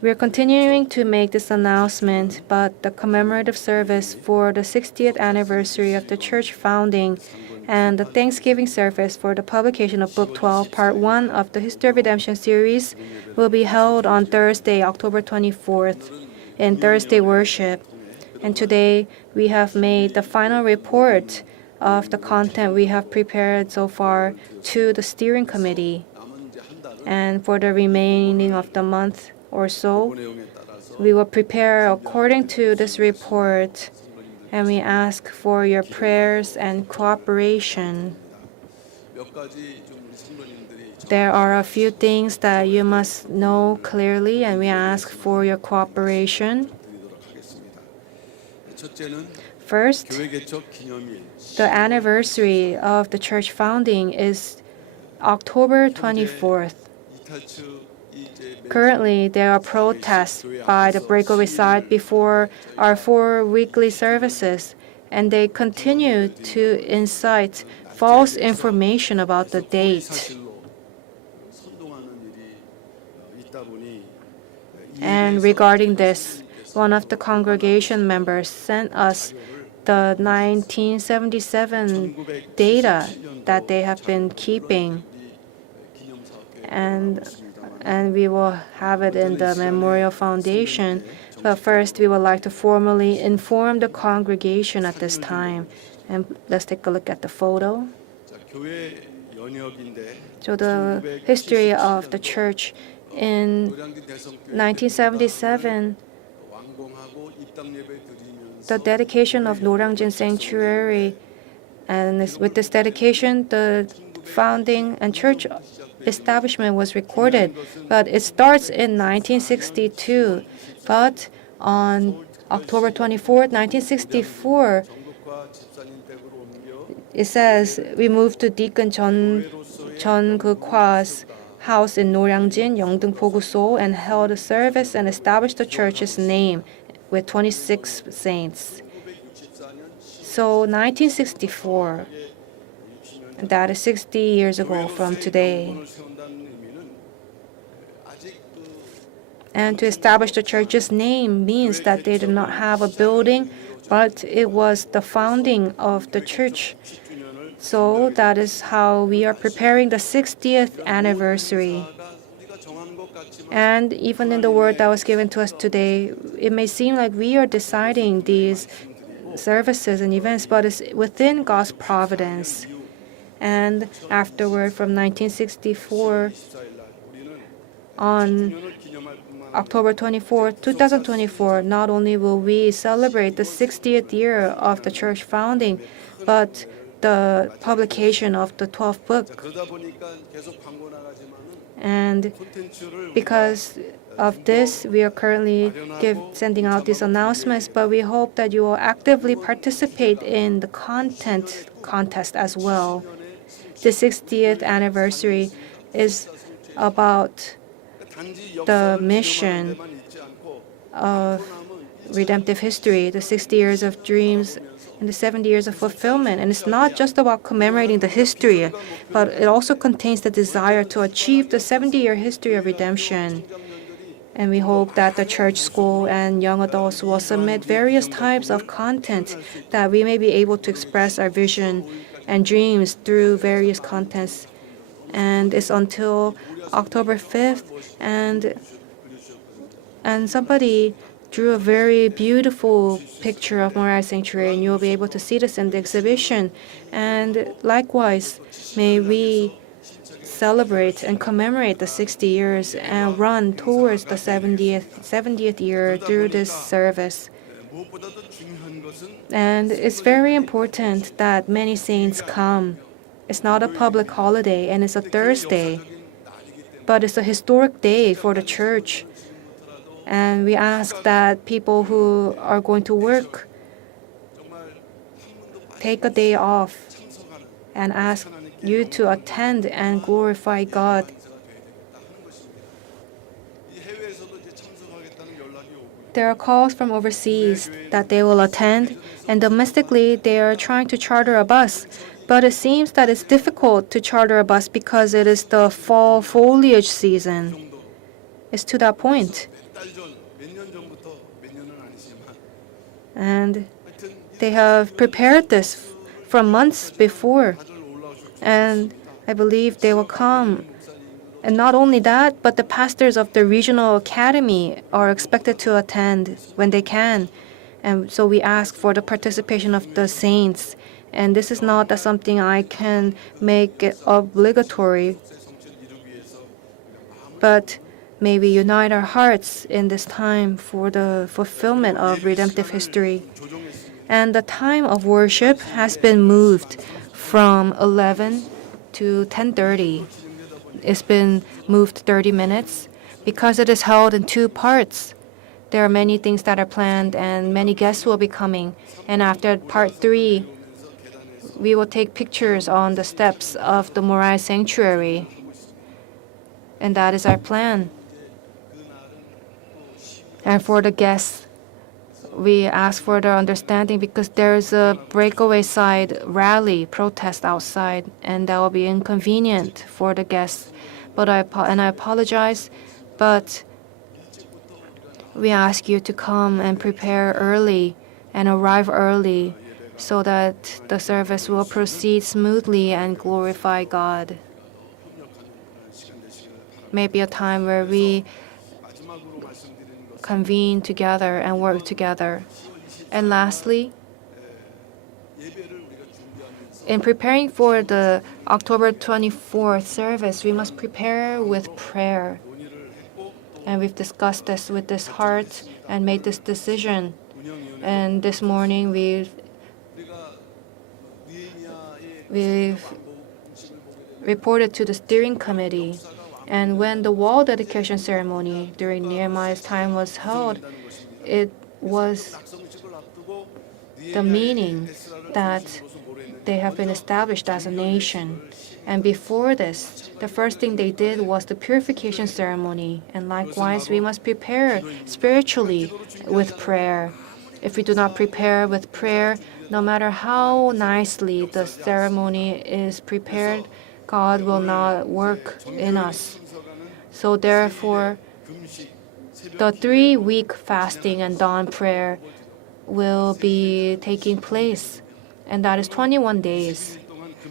We're continuing to make this announcement, but the commemorative service for the 60th anniversary of the church founding and the Thanksgiving service for the publication of Book 12, Part 1 of the History of Redemption series will be held on Thursday, October 24th in Thursday worship. And today we have made the final report of the content we have prepared so far to the steering committee. And for the remaining of the month or so, we will prepare according to this report, and we ask for your prayers and cooperation. There are a few things that you must know clearly, and we ask for your cooperation. First, the anniversary of the church founding is October 24th. Currently, there are protests by the breakaway side before our 4 weekly services, and they continue to incite false information about the date. And regarding this, one of the congregation members sent us the 1977 data that they have been keeping, and we will have it in the Memorial Foundation. But first, we would like to formally inform the congregation at this time. And let's take a look at the photo. So the history of the church in 1977, the dedication of Norangjin Sanctuary, and with this dedication, the founding and church establishment was recorded. But it starts in 1962. But on October 24th, 1964, it says we moved to Deacon Jeon Kukwa's house in Noryangjin, Yeongdeung-Poguso, and held a service and established the church's name with 26 saints. So 1964, that is 60 years ago from today. And to establish the church's name means that they did not have a building, but it was the founding of the church. So that is how we are preparing the 60th anniversary. And even in the word that was given to us today, it may seem like we are deciding these services and events, but it's within God's providence. And afterward, from 1964 on October 24, 2024, not only will we celebrate the 60th year of the church founding, but the publication of the 12th book. And because of this, we are currently sending out these announcements, but we hope that you will actively participate in the content contest as well. The 60th anniversary is about the mission of redemptive history, the 60 years of dreams and the 70 years of fulfillment. And it's not just about commemorating the history, but it also contains the desire to achieve the 70-year history of redemption. And we hope that the church school and young adults will submit various types of content that we may be able to express our vision and dreams through various contents. And it's until October 5th, and somebody drew a very beautiful picture of Moriah Sanctuary, and you will be able to see this in the exhibition. And likewise, may we celebrate and commemorate the 60 years and run towards the 70th year through this service. And it's very important that many saints come. It's not a public holiday, and it's a Thursday, but it's a historic day for the church. And we ask that people who are going to work take a day off and ask you to attend and glorify God. There are calls from overseas that they will attend, and domestically they are trying to charter a bus. But it seems that it's difficult to charter a bus because it is the fall foliage season. is to that point. And they have prepared this from months before. And I believe they will come. And not only that, but the pastors of the regional academy are expected to attend when they can. And so we ask for the participation of the saints. And this is not something I can make it obligatory, but may we unite our hearts in this time for the fulfillment of redemptive history. And the time of worship has been moved from 11 to 10:30. It's been moved 30 minutes because it is held in two parts. There are many things that are planned and many guests will be coming. And after part 3, we will take pictures on the steps of the Morai Sanctuary. And that is our plan. And for the guests, we ask for their understanding because there's a breakaway side rally protest outside, and that will be inconvenient for the guests. But I apologize, but we ask you to come and prepare early and arrive early so that the service will proceed smoothly and glorify God. Maybe a time where we convene together and work together. And lastly, in preparing for the October 24th service, we must prepare with prayer. And we've discussed this with this heart and made this decision. And this morning we've reported to the steering committee. And when the wall dedication ceremony during Nehemiah's time was held, it was the meaning that they have been established as a nation. And before this, the first thing they did was the purification ceremony. And likewise, we must prepare spiritually with prayer. If we do not prepare with prayer, no matter how nicely the ceremony is prepared, God will not work in us. So therefore, the 3-week fasting and dawn prayer will be taking place, and that is 21 days.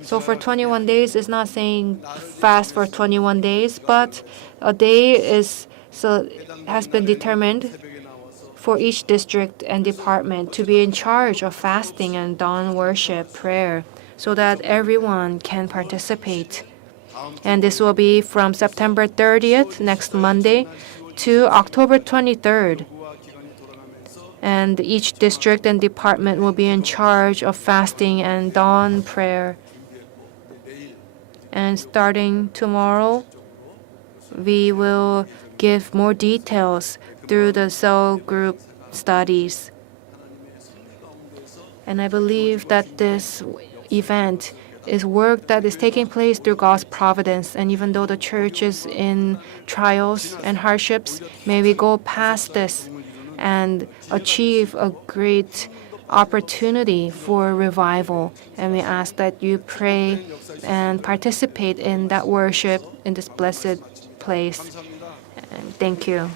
So for 21 days, it's not saying fast for 21 days, but a day has been determined for each district and department to be in charge of fasting and dawn worship prayer so that everyone can participate. And this will be from September 30th, next Monday, to October 23rd. And each district and department will be in charge of fasting and dawn prayer. And starting tomorrow, we will give more details through the cell group studies. And I believe that this event is work that is taking place through God's providence. And even though the church is in trials and hardships, may we go past this and achieve a great opportunity for revival. And we ask that you pray and participate in that worship in this blessed place. And thank you.